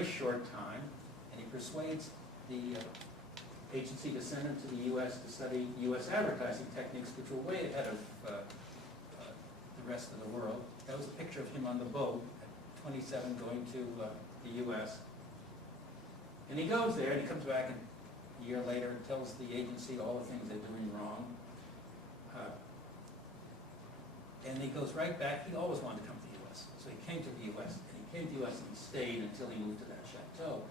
very short time, and he persuades the agency to send him to the U.S. to study U.S. advertising techniques, which were way ahead of the rest of the world. That was a picture of him on the boat at 27 going to the U.S. And he goes there, and he comes back a year later and tells the agency all the things they're doing wrong. And he goes right back. He always wanted to come to the U.S. So he came to the U.S. and he came to the U.S. and stayed until he moved to that chateau.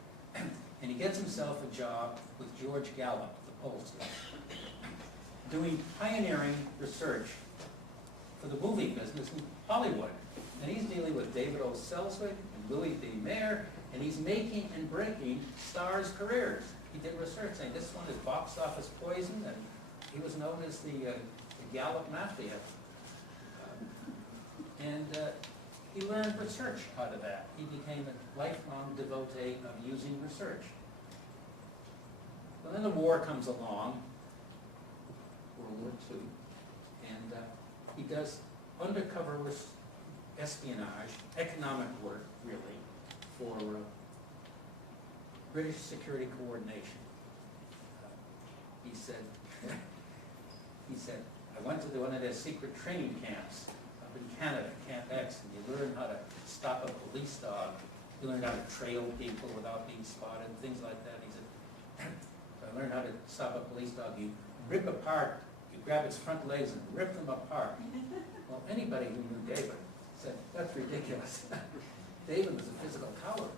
And he gets himself a job with George Gallup, the pollster, doing pioneering research for the movie business in Hollywood. And he's dealing with David O. Selznick and Louis B. Mayer, and he's making and breaking stars' careers. He did research saying this one is box office poison, and he was known as the Gallup Mafia. He learned research out of that. He became a lifelong devotee of using research. Well, then the war comes along, World War II, and he does undercover espionage, economic work, really, for British security coordination. He said, I went to one of their secret training camps up in Canada, Camp X, and you learn how to stop a police dog. You learn how to trail people without being spotted, things like that. He said, I learned how to stop a police dog. You rip apart, you grab its front legs and rip them apart. Well, anybody who knew David said, that's ridiculous. David was a physical coward.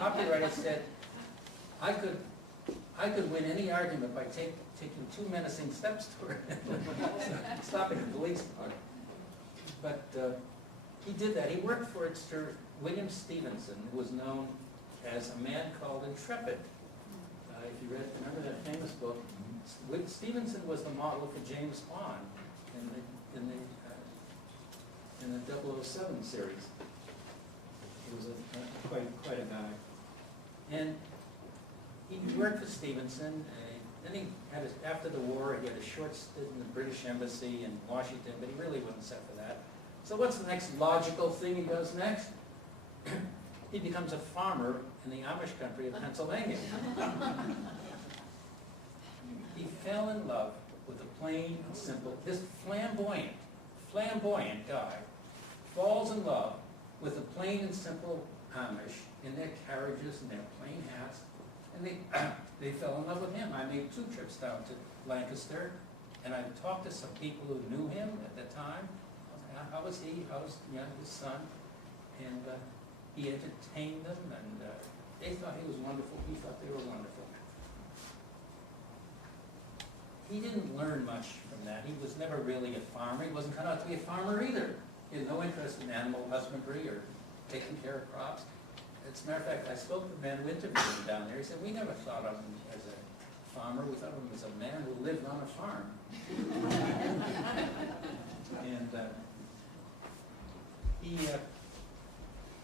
Copywriter said, I could win any argument by taking two menacing steps toward it, stopping the police car. But he did that. He worked for Sir William Stevenson, who was known as a man called Intrepid. If you remember that famous book, Stevenson was the model for James Bond in the 007 series. He was quite a guy. And he worked for Stevenson. Then he had after the war, he had a short stint in the British Embassy in Washington, but he really wasn't set for that. So what's the next logical thing he does next? He becomes a farmer in the Amish country of Pennsylvania. He fell in love with a plain and simple, this flamboyant guy falls in love with the plain and simple Amish in their carriages and their plain hats, and they fell in love with him. I made 2 trips down to Lancaster, and I talked to some people who knew him at the time. I was like, how was he? How was his son? And he entertained them, and they thought he was wonderful. He thought they were wonderful. He didn't learn much from that. He was never really a farmer. He wasn't cut out to be a farmer either. He had no interest in animal husbandry or taking care of crops. As a matter of fact, I spoke to the man who interviewed him down there. He said, we never thought of him as a farmer. We thought of him as a man who lived on a farm. And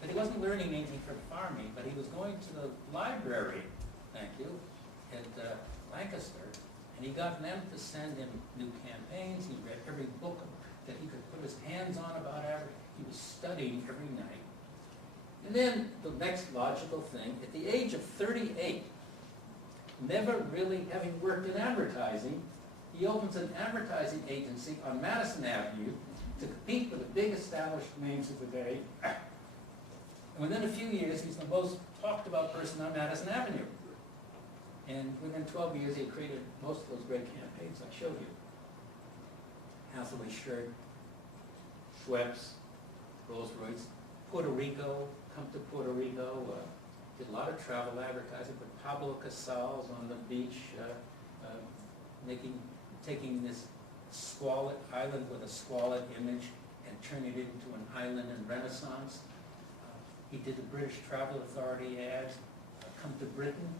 but he wasn't learning anything from farming, but he was going to the library, thank you, at Lancaster, and he got them to send him new campaigns. He read every book that he could put his hands on about advertising. He was studying every night. And then the next logical thing, at the age of 38, never really having worked in advertising, he opens an advertising agency on Madison Avenue to compete with the big established names of the day. And within a few years, he's the most talked about person on Madison Avenue. And within 12 years, he created most of those great campaigns I showed you. Hathaway shirt, Schweppes, Rolls-Royce, Puerto Rico, come to Puerto Rico, did a lot of travel advertising with Pablo Casals on the beach, taking this squalid island with a squalid image and turning it into an island in Renaissance. He did the British Travel Authority ads, come to Britain,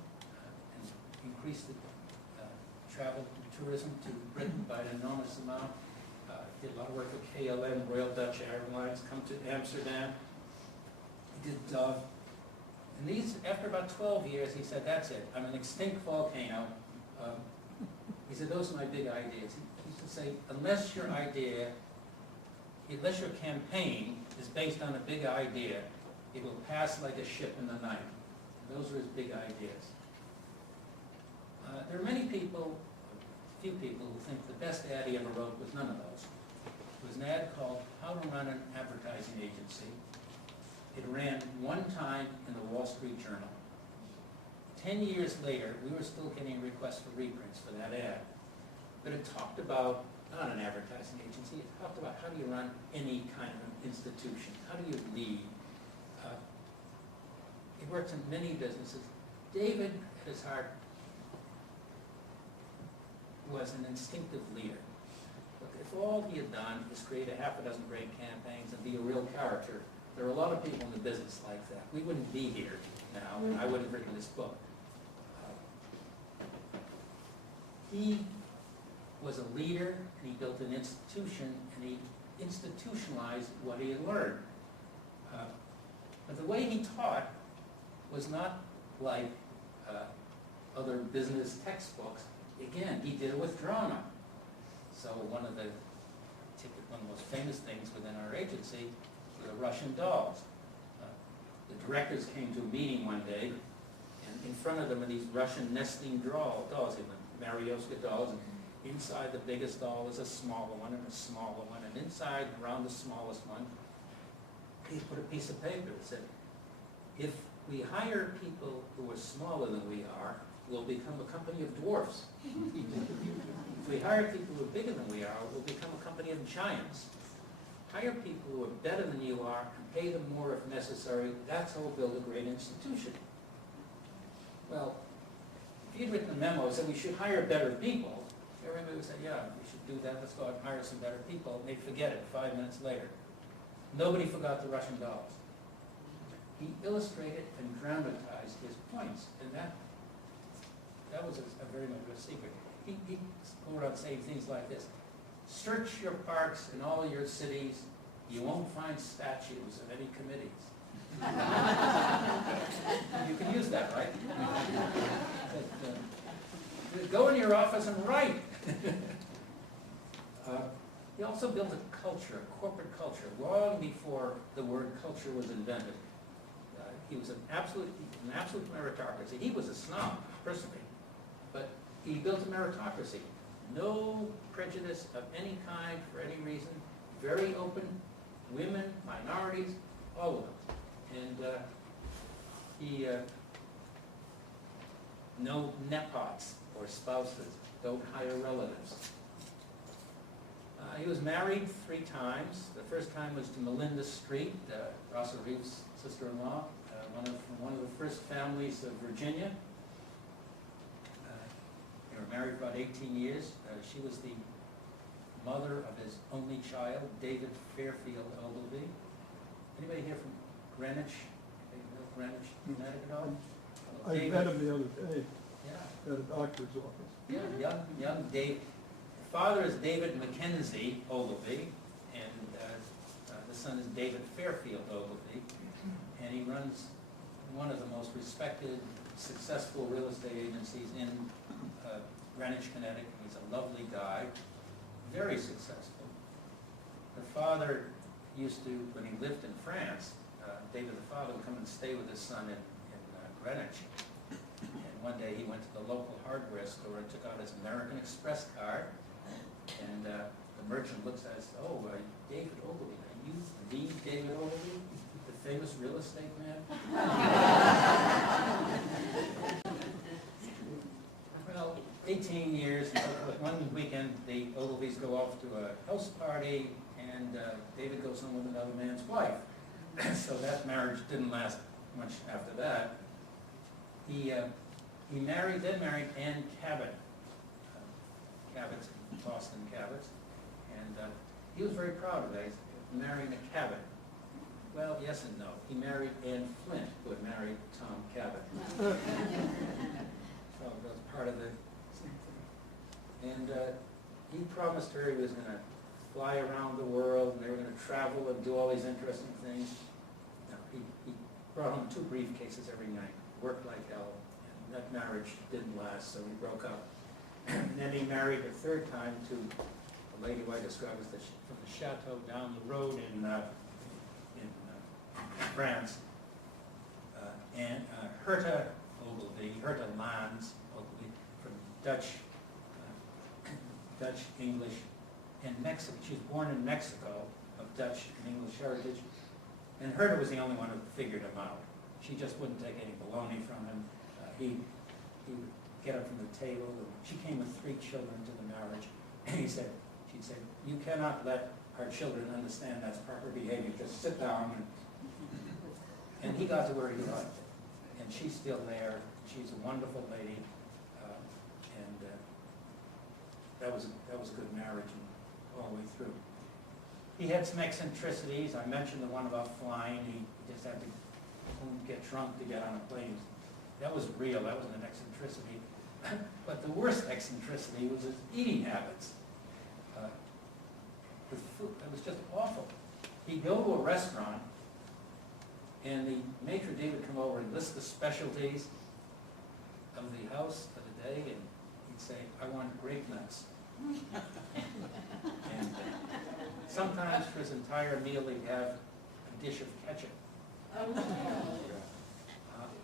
and increase the travel and tourism to Britain by an enormous amount. Did a lot of work with KLM, Royal Dutch Airlines, come to Amsterdam. He did Dove. And these, after about 12 years, he said, that's it. I'm an extinct volcano. He said, those are my big ideas. He used to say, unless your campaign is based on a big idea, It will pass like a ship in the night. Those were his big ideas. There are many people, a few people, who think the best ad he ever wrote was none of those. It was an ad called How to Run an Advertising Agency. It ran one time in the Wall Street Journal. 10 years later, we were still getting requests for reprints for that ad. But it talked about, not an advertising agency, it talked about how do you run any kind of institution, how do you lead. He works in many businesses. David, at his heart, was an instinctive leader. Look, if all he had done is create a half a dozen great campaigns and be a real character, there are a lot of people in the business like that. We wouldn't be here now, and I wouldn't have written this book. He was a leader, and he built an institution, and he institutionalized what he had learned. But the way he taught was not like other business textbooks. Again, he did it with drama. So one of the most famous things within our agency were the Russian dolls. The directors came to a meeting one day, and in front of them are these Russian nesting dolls. They were Marioska dolls, and inside the biggest doll was a smaller one and a smaller one, and inside, around the smallest one, he put a piece of paper that said, if we hire people who are smaller than we are, we'll become a company of dwarfs. If we hire people who are bigger than we are, we'll become a company of giants. Hire people who are better than you are and pay them more if necessary. That's how we'll build a great institution. Well, if you'd written a memo that said we should hire better people, everybody would say, yeah, we should do that. Let's go out and hire some better people. And they'd forget it 5 minutes later. Nobody forgot the Russian dolls. He illustrated and dramatized his points, and that was a very much a secret. He go around saying things like this: search your parks in all your cities, you won't find statues of any committees. You can use that, right? But, go in your office and write. He also built a culture, a corporate culture, long before the word culture was invented. He was an absolute meritocracy. He was a snob, personally, but he built a meritocracy. No prejudice of any kind for any reason. Very open. Women, minorities, all of them. And no nepots or spouses. Don't hire relatives. He was married 3 times. The first time was to Melinda Street, Russell Reeves' sister-in-law, one of the first families of Virginia. They were married for about 18 years. She was the mother of his only child, David Fairfield Ogilvy. Anybody here from Greenwich? Anybody know Greenwich, Connecticut at all? I met him the other day Yeah. at a doctor's office. Yeah, young Dave. The father is David Mackenzie Ogilvy, and the son is David Fairfield Ogilvy, and he runs one of the most respected, successful real estate agencies in Greenwich, Connecticut. He's a lovely guy, very successful. The father used to, when he lived in France, David the father would come and stay with his son in Greenwich. And one day he went to the local hardware store and took out his American Express card. And the merchant looks at us, oh, David Ogilvy, are you the David Ogilvy, the famous real estate man? Well, 18 years, one weekend the Ogilvys go off to a house party, and David goes home with another man's wife. So that marriage didn't last much after that. He married Ann Cabot, Cabot's, Boston Cabot's, and he was very proud of that. He's marrying a Cabot. Well, yes and no. He married Anne Flint, who had married Tom Cabot. So that was part of the same thing. And he promised her he was going to fly around the world, and they were going to travel and do all these interesting things. No, he brought home 2 briefcases every night, worked like hell, and that marriage didn't last, so he broke up. And then he married a 3rd time to a lady who I describe as from the chateau down the road in France. Herta Ogilvy, Herta Lanz Ogilvy, from Dutch, English, and Mexican. She was born in Mexico, of Dutch and English heritage. And Herta was the only one who figured him out. She just wouldn't take any baloney from him. He would get up from the table. She came with 3 children to the marriage. And she'd say, you cannot let our children understand that's proper behavior. Just sit down. And he got to where he liked it. And she's still there. She's a wonderful lady. That was a good marriage all the way through. He had some eccentricities. I mentioned the one about flying. He just had to get drunk to get on a plane. That was real. That wasn't an eccentricity. But the worst eccentricity was his eating habits. With food, it was just awful. He'd go to a restaurant, and the maitre d' would come over and list the specialties of the house for the day, and he'd say, I want grape nuts. And sometimes for his entire meal he'd have a dish of ketchup.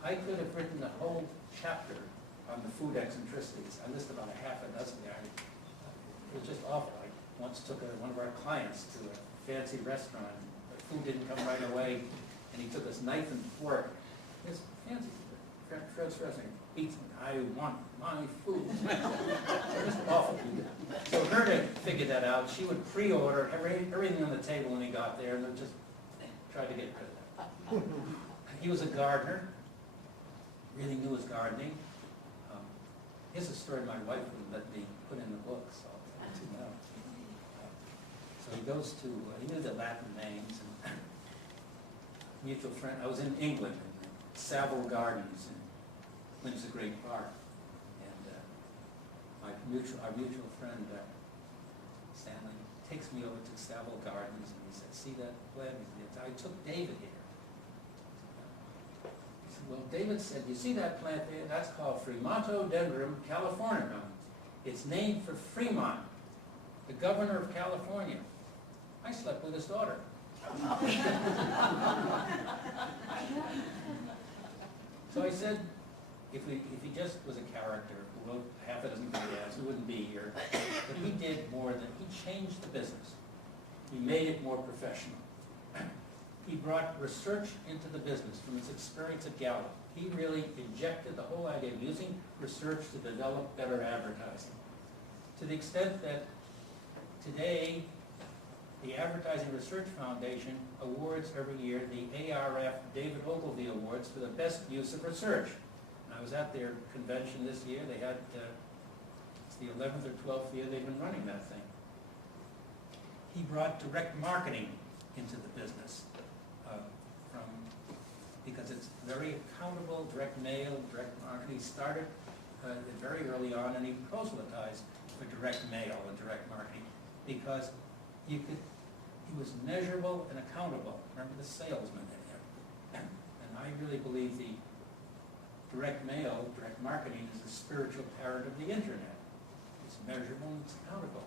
I could have written a whole chapter on the food eccentricities. I listed about a half a dozen there. It was just awful. I once took one of our clients to a fancy restaurant. The food didn't come right away, and he took his knife and fork. It's fancy Fred's restaurant. Beats me. I want my food. It was awful. So Herta figured that out. She would pre-order everything on the table when he got there, and then just tried to get rid of that. He was a gardener. Really knew his gardening. Here's a story my wife would let me put in the book, so I'll let you know. So he goes to, he knew the Latin names, and mutual friend, I was in England, in Savile Gardens, in Windsor Great Park, and our mutual friend, Stanley, takes me over to Savile Gardens, and he said, see that plant? I took David here. He said, well, David said, you see that plant there? That's called Fremontodendron californicum. It's named for Fremont, the governor of California. I slept with his daughter. So I said, if he just was a character who wrote half a dozen ads, he wouldn't be here. But he did more than, he changed the business. He made it more professional. He brought research into the business from his experience at Gallup. He really injected the whole idea of using research to develop better advertising. To the extent that today, the Advertising Research Foundation awards every year the ARF David Ogilvy Awards for the best use of research. And I was at their convention this year. They had, it's the 11th or 12th year they've been running that thing. He brought direct marketing into the business because it's very accountable, direct mail, direct marketing. He started very early on, and he proselytized for direct mail and direct marketing because he was measurable and accountable. Remember the salesman in him. And I really believe the direct mail, direct marketing is the spiritual parent of the internet. It's measurable and it's accountable.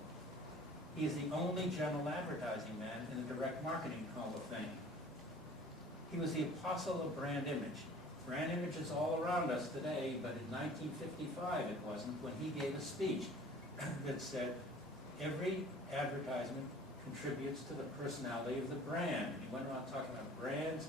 He is the only general advertising man in the Direct Marketing Hall of Fame. He was the apostle of brand image. Brand image is all around us today, but in 1955 it wasn't, when he gave a speech that said, every advertisement contributes to the personality of the brand. And he went around talking about brands